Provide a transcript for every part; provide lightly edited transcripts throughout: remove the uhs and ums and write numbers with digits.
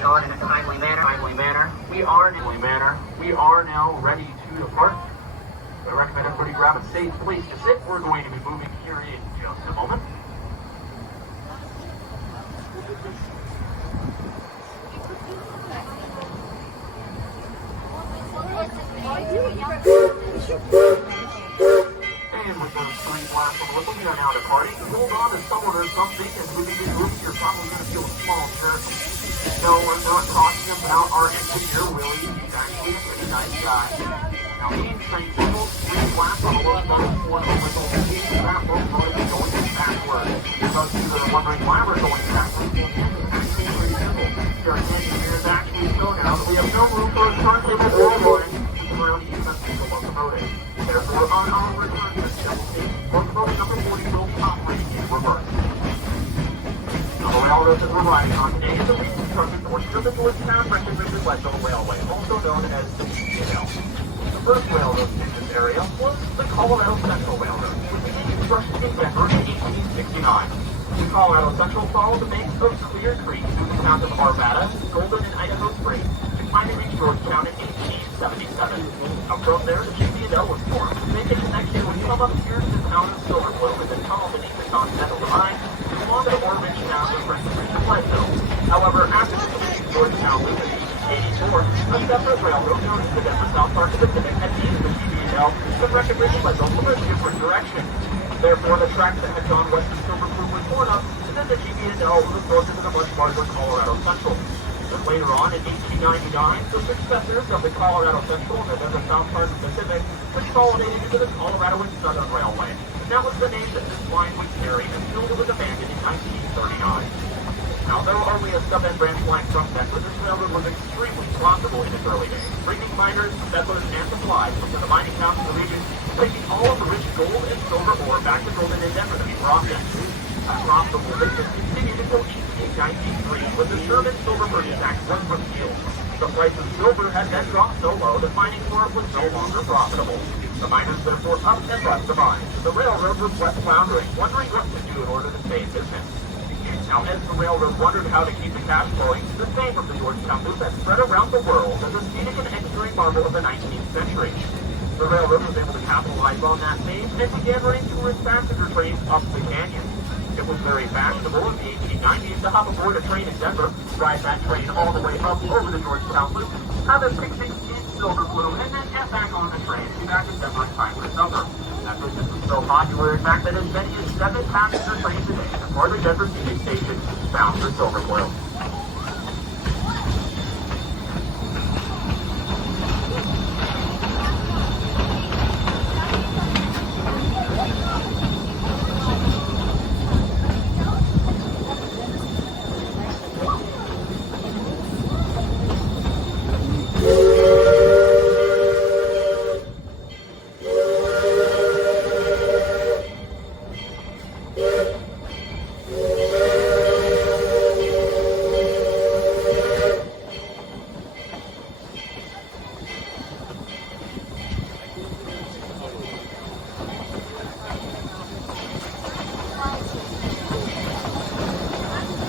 On in a timely manner. We are now ready to depart. I recommend everybody grab a safe place to sit. We're going to be moving here in just a moment. And with those three blasts on the whistle, we are now departing. Hold on to someone or something as we begin moving. You're probably going to feel a small jerk. No, we're not talking about our engineer, Willie. He's actually a pretty nice guy. Now, he's saying three blasts on the whistle, one on the whistle. That locomotive is going backwards. Most of you that are wondering why we're going backwards, actually pretty simple. Your engineer is actually shown out that we have no room for a turntable or rolling around each of the locomotive. Therefore, on our return to Double Station, locomotive number 40 will be operating in reverse. Now, the railroad that we're riding on today is a reconstructed portion of the Georgetown CO Railway, also known as the CO. The first railroad in this area was the Colorado Central Railroad, which began construction in Denver in 1869. The Colorado Central followed the banks of Clear Creek through the towns of Arvada, Golden, and Idaho Springs, to finally reach Georgetown in 1877. Now from there, the GP&L was formed to make a connection with some of here to the town of Silver Plume and then tunnel beneath the Continental Divide along to the Orange Town of Pleasantville. However, after the completion of Georgetown Loop in 1884, a separate railroad known as the Denver South Park Pacific had used the GP&L to Breckenridge and Pleasantville from a different direction. Therefore, the track that had gone west of Silver Plume was torn up, and then the GP&L was absorbed into the much larger Colorado Central. But later on, in 1899, the successors of the Colorado Central and the Denver South Park Pacific consolidated into the Colorado and Southern Railway. And that was the name that this line would carry until it was abandoned in 1939. Now, though only a sub-end branch line from Denver, this railroad was extremely profitable in its early days, bringing miners, settlers, and supplies from the mining towns of the region, taking all of the rich gold and silver ore back to Golden and Denver to be processed. That profitable business continued until 1893, when the Sherman Silver Purchase Act was repealed. The price of silver had then dropped so low that mining for it was no longer profitable. The miners therefore up and left the mine. The railroad was left floundering, wondering what to do in order to stay in business. Now, as the railroad wondered how to keep the cash flowing, the fame of the Georgetown Loop had spread around the world as a scenic and engineering marvel of the 19th century. The railroad was able to capitalize on that fame and began running tourist passenger trains up the canyon. It was very fashionable in the 1890s to hop aboard a train in Denver, ride that train all the way up over the Georgetown Loop, have a picnic in Silver Plume, and then get back on the train to back to Denver in time for the summer. That business was so popular, in fact, that as many as 7 passenger trains a day before the Denver Scenic Station bound for Silver Plume.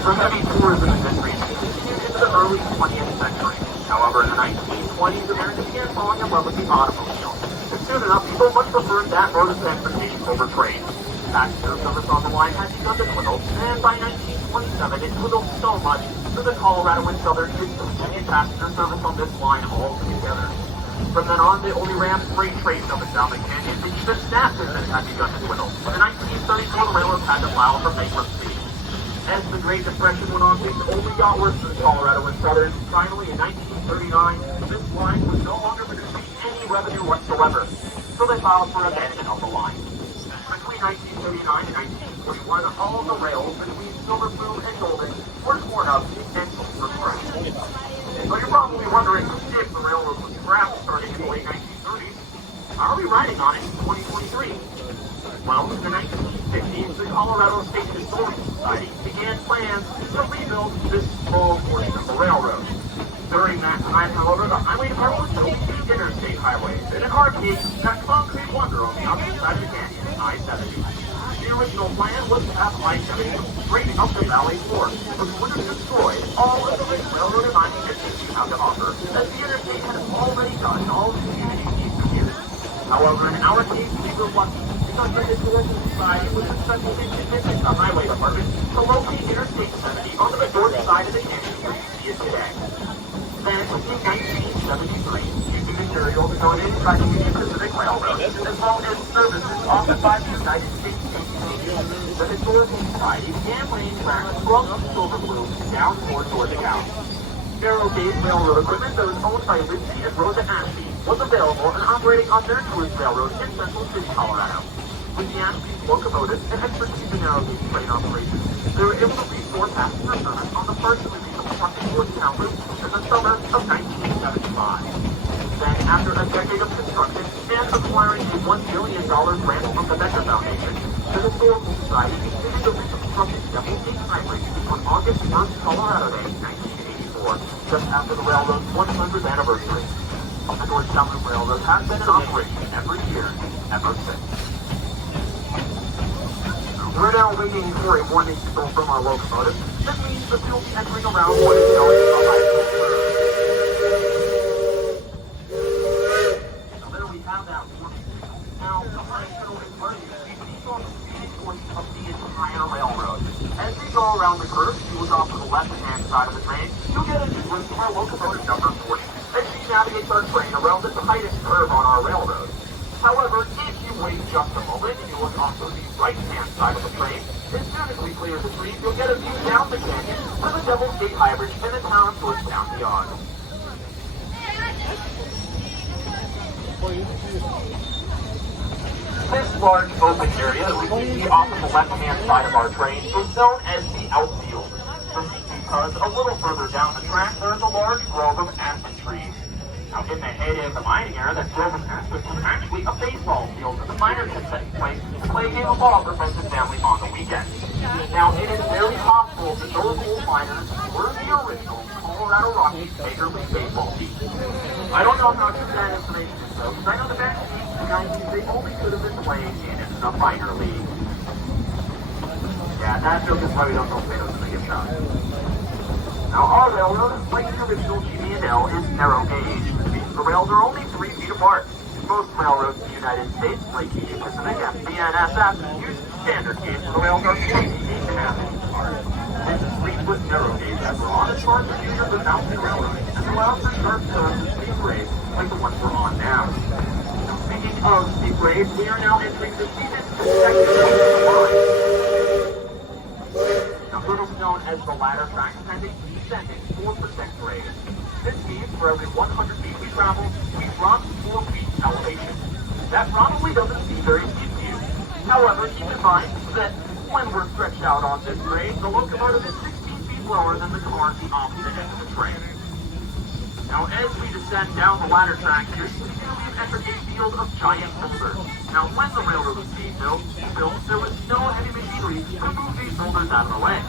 The heavy tourism industry continued into the early 20th century. However, in the 1920s, Americans began falling in love with the automobile. And soon enough, people much preferred that mode of transportation over trains. Passenger service on the line had begun to dwindle, and by 1927, it dwindled so much that the Colorado and Southern discontinued passenger service on this line altogether. From then on, they only ran freight trains up and down the canyon, and even that business had begun to dwindle. In 1934, the railroads had to file for bankruptcy. As the Great Depression went on, things only got worse for Colorado and Southern. Finally, in 1939, this line was no longer producing any revenue whatsoever, so they filed for abandonment of the line. Between 1939 and 1941, all the rails between Silver Plume and Golden were torn up and sold for scrap. So you're probably wondering if the railroad was scrapped starting in the late 1930s. Are we riding on it in 2023? Well, in the 1950s, the Colorado State Historical Society began plans to rebuild this small portion of the railroad. During that time, however, the highway department built 2 interstate highways and an arcade, that concrete wonder on the opposite side of the canyon, I-70. The original plan was to have I-70 straight up the valley floor, but would have destroyed all of the railroad and have to offer, as the interstate has already done all the community needs for years. However, in our case, we were lucky because the Historical Society was especially committed to the Highway Department to locate Interstate 70 on the north side of the canyon where you see it today. Then, in 1973, using materials donated by the Union Pacific Railroad, as well as services offered by the United States the Historical Society began laying tracks from Silver Plume down toward Georgetown. Narrow gauge railroad equipment that was owned by Lindsay and Rosa Ashby was available and operating on their tourist railroad in Central City, Colorado. With the Ashby's locomotives and expertise in narrow gauge train operations, they were able to restore passenger service on the partially reconstructed Georgetown route in the summer of 1975. Then, after a decade of construction and acquiring a $1 billion grant from the Becker Foundation, the Historical Society completed the reconstructed double-gauge highway on August 1st, Colorado Day, 1984, just after the railroad's 100th anniversary. The Georgetown Railroad has been in operation every year ever since. We're now waiting for a warning signal from our locomotive. This means the fuel is entering around what is known as the high curve. Have that warning signal. Now, the high curve is running on the speeding portion of the entire railroad. As we go around the curve, she was off to the left-hand side of the train, you'll get a glimpse of our locomotive number 40, as she navigates our train around the tightest curve on our railroad. However, if you wait just a moment and you look off to the right-hand side of the train, as soon as we clear the street, you'll get a view down the canyon to the Devil's Gate High Bridge and the town of Georgetown beyond. This large open area that we see off of the left-hand side of our train is known as the outfield. This is because a little further down the track there is a large grove of aspen trees. Now, in the heyday of the mining era, that grove of aspen was actually a baseball field that the miners had set in place to play a game of ball for friends and family on the weekend. Now, it is very possible that those old miners were the original Colorado Rockies Major League Baseball team. I don't know how true that information is, though, because I know the back in the 90s, they only could have been playing in the minor league. Yeah, that joke is why we don't know potatoes in the gift shop. Now, our railroad, like the original GB&L, is narrow gauge. The rails are only 3 feet apart. Most railroads in the United States, like Union Pacific, BNSF, use standard gauge, so the rails are 50 feet and a half apart. This 3-foot narrow gauge that we're on is far superior to mountain railroading and allows for sharp turns and steep grades like the ones we're on now. Speaking of steep grades, we are now entering the steepest section of the line. Now, what is known as the ladder track has a descending 4% grade. This means for every 100 feet we travel, we drop 4 feet elevation. That probably doesn't seem very steep to you. However, keep in mind that when we're stretched out on this grade, the locomotive is 16 feet lower than the car at the opposite end of the train. Now, as we descend down the ladder track here, we've entered a field of giant boulders. Now, when the railroad was being built, there was no heavy machinery to move these boulders out of the way.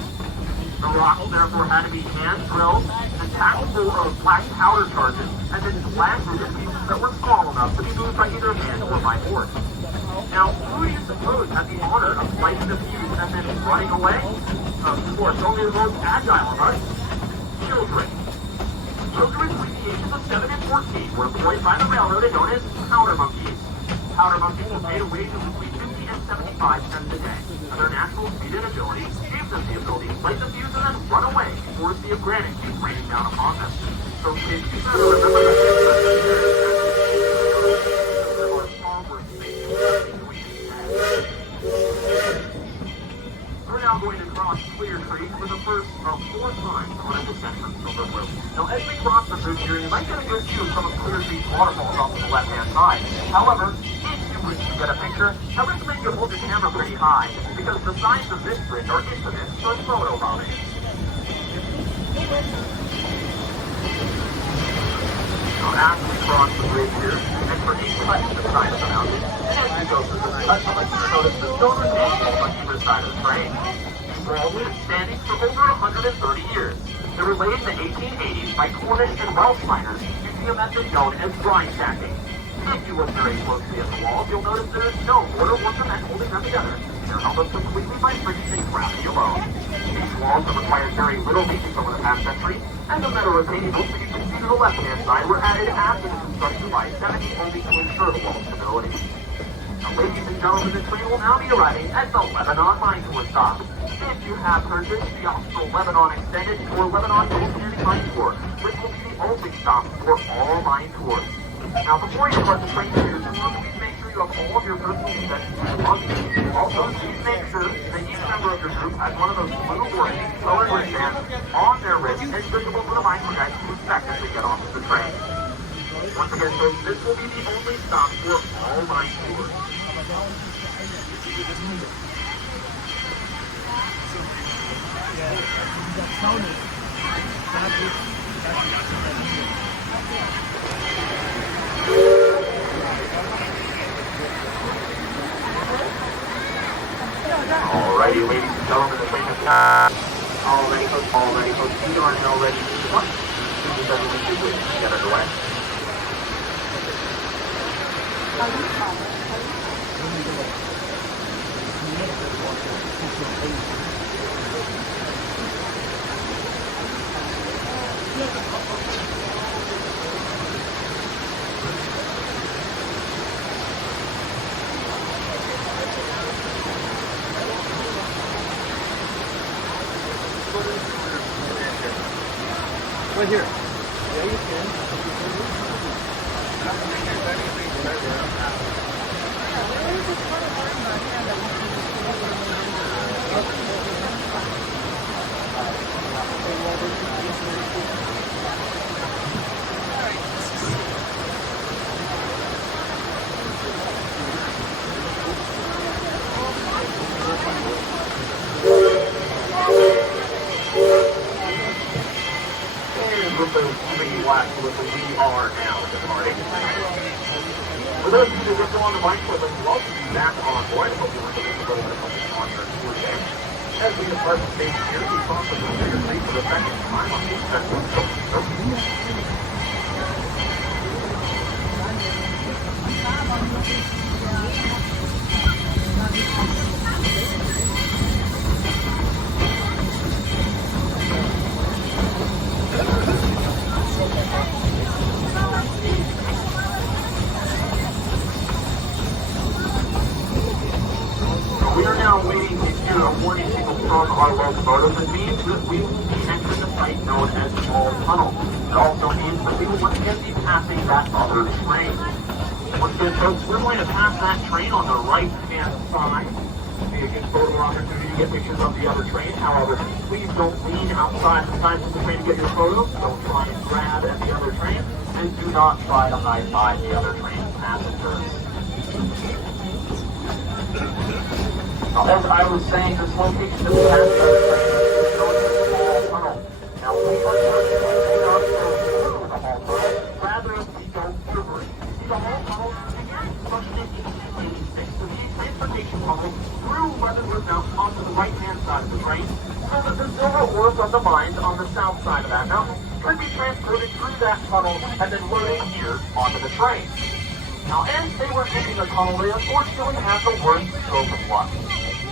The rocks, therefore, had to be hand-drilled and packed full of black powder charges and then blasted in pieces that were small enough to be moved by either hand or by horse. Now, who do you suppose had the honor of lighting the fuse and then running away? Of course, only the most agile of us. Children. Children between the ages of 7 and 14 were employed by the railroad and known as powder monkeys. Powder monkeys were paid a wage of between 50 and 75 cents a day. And their natural speed and agility gave them the ability to light the fuse and then run away before a sea of granite came raining down upon them. So kids, you better remember that there are far worse things between these heads. We're now going to cross Clear Creek for the first of 4 times on a descent from Silver Plume. Now, as we cross the bridge here, you might get a good view of some of Clear Creek's waterfalls off to the left-hand side. However, if you wish to get a picture, I recommend you hold your camera pretty high, because the sides of this bridge are infamous for photo bombing. Now, after we cross the bridge here, and for each cut to the side of the mountain, as we go through this cut, I'd like you to notice the stone remains on either side of the train. These walls have been standing for over 130 years. They were laid in the 1880s by Cornish and Welsh miners using a method known as brine stacking. If you look very closely at the walls, you'll notice there is no mortar or cement holding them together. They're held up completely by friction and gravity alone. These walls have required very little maintenance over the past century, And the metal retaining bolts that you can see to the left-hand side were added after the construction by 70 only to ensure the wall stability. Now, ladies and gentlemen, the train will now be arriving at the Lebanon Mine Tour stop. If you have purchased the optional Lebanon Extended or Lebanon Gold Standing Mine Tour, this will be the only stop for all mine tours. Now, before you depart the train to your tour, please make sure you have all of your personal possessions and belongings. Also, please make sure that each member of your group has one of those blue orange colored wristbands on their wrist and visible to the mine tour guides to inspect as they get off of the train. Once again, folks, this will be the only stop for all mine tours. Alrighty, ladies and gentlemen, the train is already folks, we are now ready to depart. Please everyone get underway. Right here. Yeah, you can. We are now departing. For those of you that are still on the bike, we'll also be back on board. Hope you enjoyed a little bit of on your tour day. As we depart the station here, we cross the Silver Plume for the second time on the extensive. We are now waiting to hear a warning signal from our locomotive. It means that we will be entering a site known as the Ball Tunnel. It also means that we will once again be passing that other train. Once again, folks, we're going to pass that train on the right-hand side. Be a good photo opportunity to get pictures of the other train. However, please don't lean outside the sides of the train to get your photos. Don't try and grab at the other train. And do not try to high-five the other train passengers. As I was saying, this location is past the train is known as the Hall Tunnel. Now, we are not going through the Hall Tunnel, rather we go through it. See, the Hall Tunnel began construction in 1886 to be a transportation tunnel through Leavenworth Mountain onto the right-hand side of the train, so that the silver ore from the mines on the south side of that mountain could be transported through that tunnel and then loaded here onto the train. Now, as they were digging the tunnel, they unfortunately had the worst stroke of luck.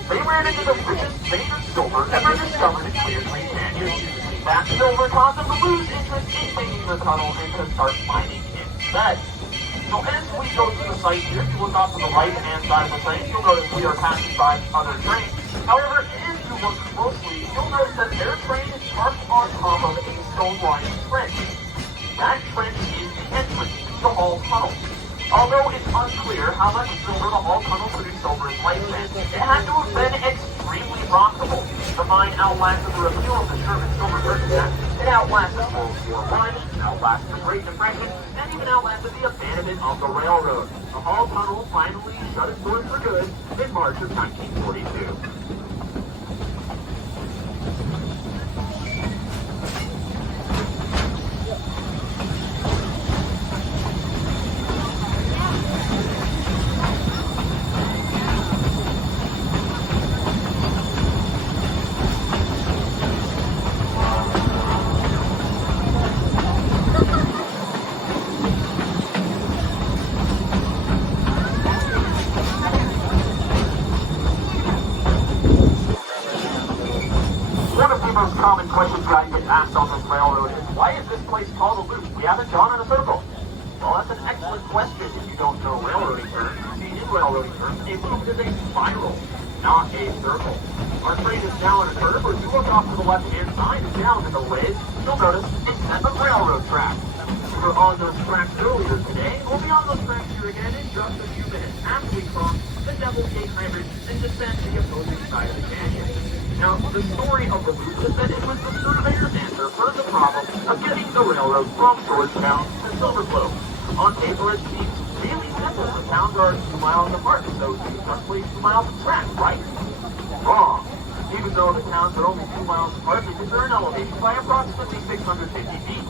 They ran into the richest vein of silver ever discovered in Clear Creek Canyon. That silver caused them to lose interest in digging the tunnel and to start mining instead. So as we go to the site here, if you look off to the right-hand side of the train, you'll notice we are passing by other trains. However, if you look closely, you'll notice that their train is parked on top of a stone-lined trench. That trench is the entrance to the Hall Tunnel. Although it's unclear how much silver the Hall Tunnel produced over its lifespan, it had to have been extremely profitable. The mine outlasted the repeal of the Sherman Silver Purchase Act, it outlasted World War I, outlasted the Great Depression, and even outlasted the abandonment of the railroad. The Hall Tunnel finally shut its doors for good in March of 1942. place called a loop. We haven't gone in a circle. Well, that's an excellent question if you don't know railroading terms. See, in railroading terms, a loop is a spiral, not a circle. Our train is now in a curve, or if you look off to the left-hand side and down to the lid, you'll notice a set of railroad tracks. We were on those tracks earlier today, and we'll be on those tracks here again in just a few minutes after we cross the Devil's Gate High Bridge and descend the opposing side of the canyon. Now, the story of the loop is that it was the surveyor's answer for the problem of getting the railroad from Georgetown to Silver Plume. On paper, it seems really simple. The towns are 2 miles apart, so you roughly 2 miles of track, right? Wrong. Even though the towns are only 2 miles apart, they differ in elevation by approximately 650 feet.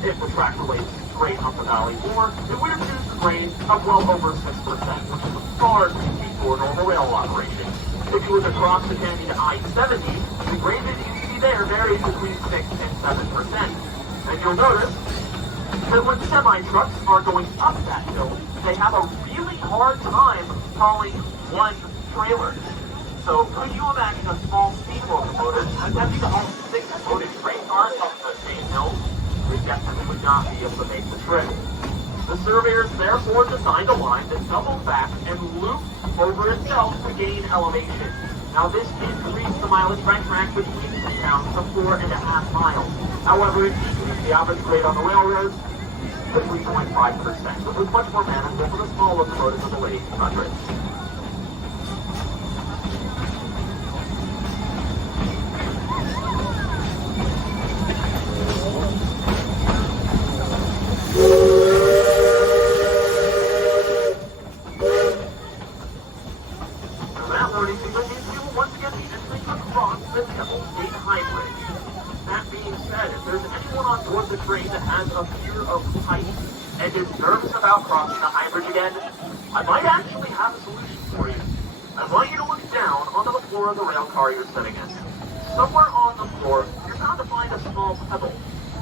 If the track relates straight up the valley, or it would have used a grade of well over 6%, which is far too steep for a normal rail operation. If you were to cross the canyon to I-70, the grade that you see there varies between 6 and 7%. And you'll notice that when semi-trucks are going up that hill, they have a really hard time hauling one trailer. So could you imagine a small steam locomotive attempting to haul 6 loaded freight cars up the same hill? We definitely would not be able to make the trip. The surveyors therefore designed a line that doubled back and looped over itself to gain elevation. Now this increased the mileage by track between the towns to 4.5 miles. However, it decreased the average grade on the railroads to 3.5%, which was much more manageable for the small locomotives of the late 1800s. The train that has a fear of heights and is nervous about crossing the high bridge again, I might actually have a solution for you. I want you to look down onto the floor of the rail car you're sitting in. Somewhere on the floor, you're bound to find a small pebble.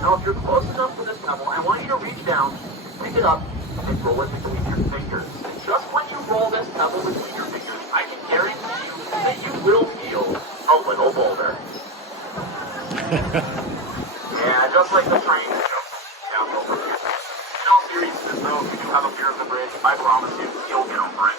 Now, if you're close enough to this pebble, I want you to reach down, pick it up, and roll it between your fingers. And just when you roll this pebble between your fingers, I can guarantee you that you will feel a little bolder. Yeah, just like the train downhill from here. In all seriousness, though, if you do have a fear of the bridge, I promise you, you'll get over it.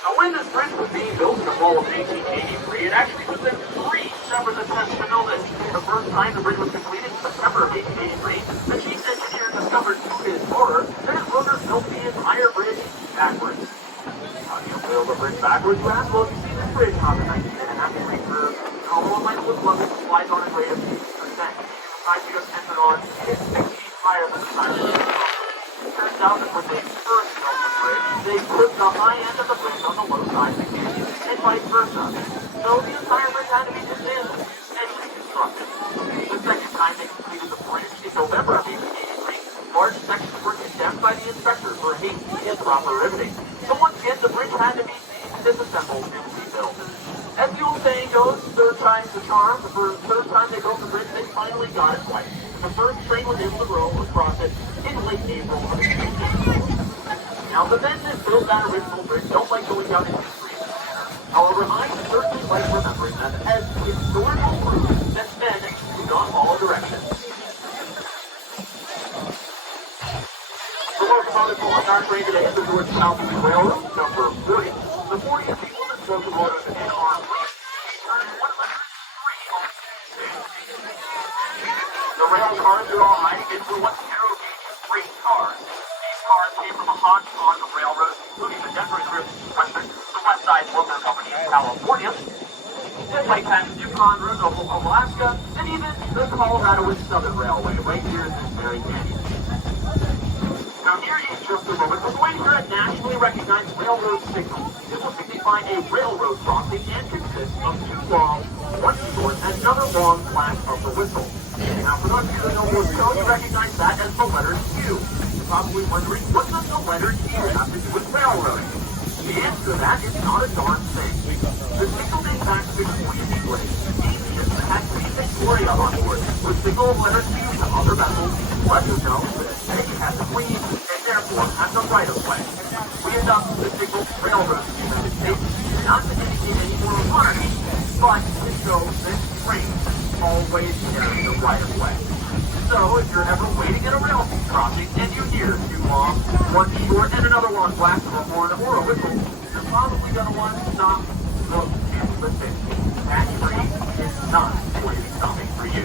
Now, when this bridge was being built in the fall of 1883, it actually took them 3 separate attempts to build it. The first time the bridge was completed in September of 1883, the chief engineer discovered to his horror that his loaders built the entire bridge backwards. How do you build a bridge backwards, you ask? Well, if you see this bridge on the 19.5 degree curve, although it might look level, it flies on a grade of 50%. The side you just entered on is 6 feet higher than the side of the bridge. It turns out that when they first built the bridge, they put the high end of the bridge on the low side of the canyon, and vice versa. So the entire bridge had to be dismantled and reconstructed. The second time they completed the bridge in November of 1883, large sections were condemned by the inspectors for hasty and improper riveting. So once again, the bridge had to be disassembled and rebuilt. As the old saying goes, third time's the charm. The third time they built the bridge, they finally got it right. The first train was able to row across it in late April of 1883. Now, the men that built that original bridge don't like going down in history in this manner. However, I certainly like remembering them as historical proof that men do not follow directions. The locomotive pulling our train today is the Georgetown CO Railroad, number 40. The 40th people that locomotive in our fleet turned 103 on the rail cars are all right. It's for what narrow gauge freight cars. These cars came from a hodgepodge of railroads, including the Denver and Western, the West Side Lumber Company in California, the White Patch Yukon Route of Alaska, and even the Colorado and Southern Railway right here in this very canyon. Now here in just a moment, we're going to hear a nationally recognized railroad signal. This will signify a railroad crossing and consists of 2 long, 1 short, and another long flash of the whistle. Now for those of you who know Morse code, you recognize that as the letter Q. You're probably wondering, what does the letter Q have to do with railroading? The answer to that is not a darn thing. The signal dates back to Victorian England. Ancients had Queen Victoria on board, which signaled letter Q to other vessels, let them know that they had the Queen, and therefore had the right of way. We adopted the signal railroad in the United States, not to indicate any more monarchy, but to show that trains always carry the right of way. So, if you're ever waiting at a rail crossing and you hear two long, one short, and another long blast of a horn or a whistle, you're probably going to want to stop, look, and listen. That train is not going to be stopping for you.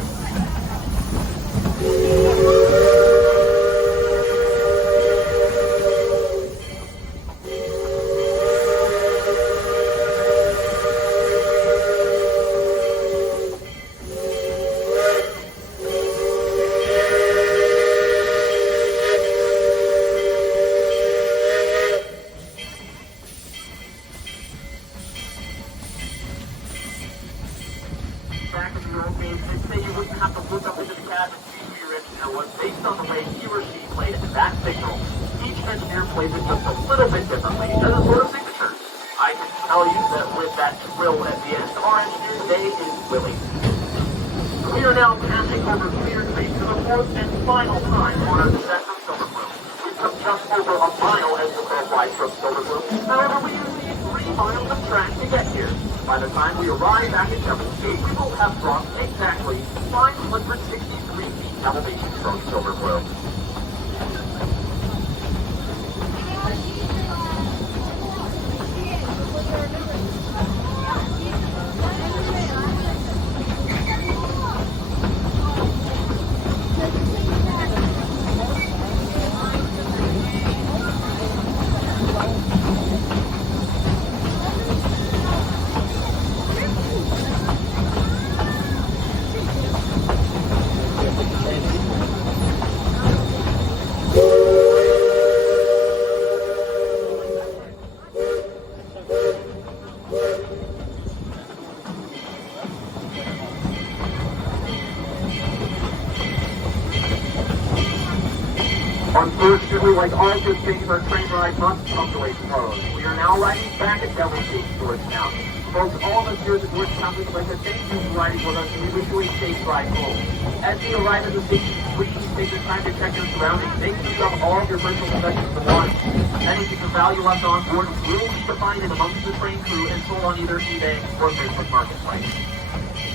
Back in the old days, they'd say you wouldn't have to look up into the cab and see who your engineer was based on the way he or she played that signal. Each engineer plays it just a little bit differently as a sort of signature. I can tell you that with that trill at the end, our engineer today is Willie. We are now passing over Clear Creek for the fourth and final time on our descent from Silver Plume. We've come just over a mile as the crow flies from Silver Plume. However, we use these 3 miles of track to get here. By the time we arrive back at Devil's Gate, we will have dropped exactly 563 feet elevation from Silver Plume. Unfortunately, like all good things, our train ride must come to a close. We are now riding back at Devil's Gate, Georgetown. Folks, all of us here at the Georgetown would like to thank you for riding with us, and we wish you a safe ride home. As we arrive at the station, please take the time to check your surroundings. Make use of all of your personal possessions for one. Anything of value left on board will be defined amongst the train crew and sold on either eBay or Facebook Marketplace.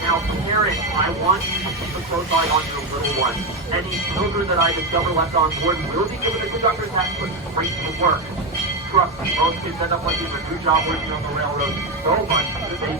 Now, parents, I want you to keep a close eye on your little ones. Any children that I discover left on board will be given a conductor's hat for free to work. Trust me, most kids end up liking their new job working on the railroad so much that they